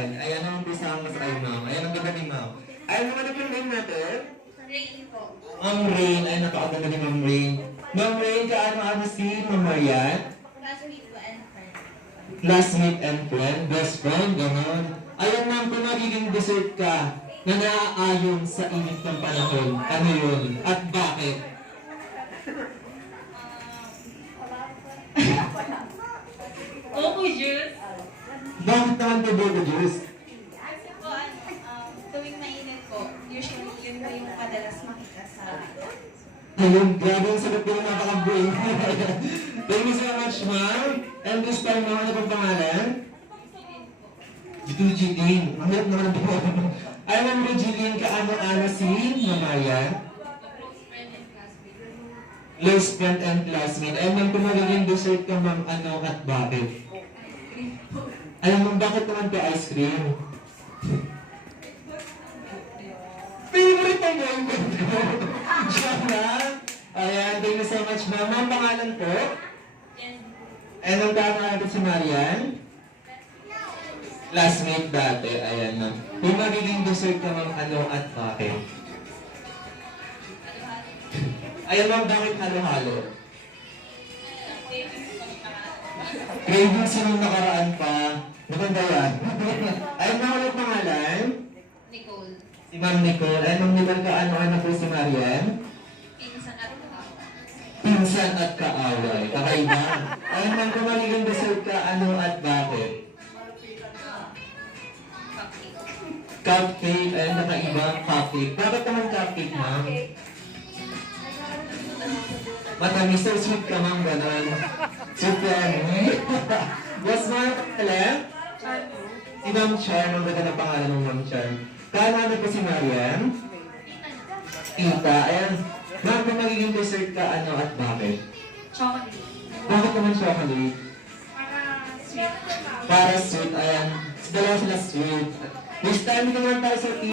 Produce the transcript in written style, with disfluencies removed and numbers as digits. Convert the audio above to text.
Ayan. Ayan ang umpisa ang masakay, ma'am. Ayan ang ganda ni ma'am. Ayan naman ang yung name natin. Rain po. Ma'am Rain. Ayan, napakaganda ni Ma'am Rain. Ma'am Rain, kaano-ano si Ma'am Marian? Classmate ko and friend. Classmate and friend, best friend, gano'n. Ayan ma'am, kung magiging dessert ka na naaayon sa init ng panahon, ano yun? At bakit? Coco juice. Bakit naman ito Bogo Juice? Kasi po, tuwing mainit po, usually yun po yung madalas makita sa... Ayun, grabe ang sagot ko ng napakabuhay. Thank you so much, ma'am. And this time, ma'am, ano pang pangalan? Jilin. Ang hirap naman ito. Ay, ma'am Jilin, kaano-ano si Mamayan? Close friend and classmate. Close friend and classmate. Ay, ma'am, kung magiging dessert ka, ma'am, ano at bakit? Alam mo, bakit naman ito ice cream? Favorite ang going ko. Joke lang. Ayan, thank you so much, ma'am. Ma'am, pangalan po? Yes. Anong pangalan si Marian? Classmate dati. Ayan, ma'am. Kung magiging dessert ka, ma'am, ano at bakit? Ayan, ma'am, bakit halo-halo? Cravings yung nakaraan pa. Maganda yan. Ayun na ulit pangalan. Nicole. Si Ma'am Nicole. Ay, Ma'am Nicole, kaano-ano po si Marian? Pinsan at ako. Pinsan at kaaway. Kakaiba. Ayun, ma'am, kung magiging dessert ka, ano at bakit? Cupcake. Cupcake. Ayun, nakaiba. Cupcake. Bakit naman cupcake, ma'am? Matamis. So sweet ka, ma'am. Ganon. Sweet yan. Yes, ma'am. Alam? Si Ma'am Charm. Ang ganda na pangalan ng Ma'am Charm. Kaano po si Marian? Tita. Ayan. Ma'am, kung magiging dessert ka, ano at bakit? Chocolate. Bakit naman chocolate? Para sweet. Para sweet. Ayan. Dalawa sila sweet. This time, ito naman tayo sa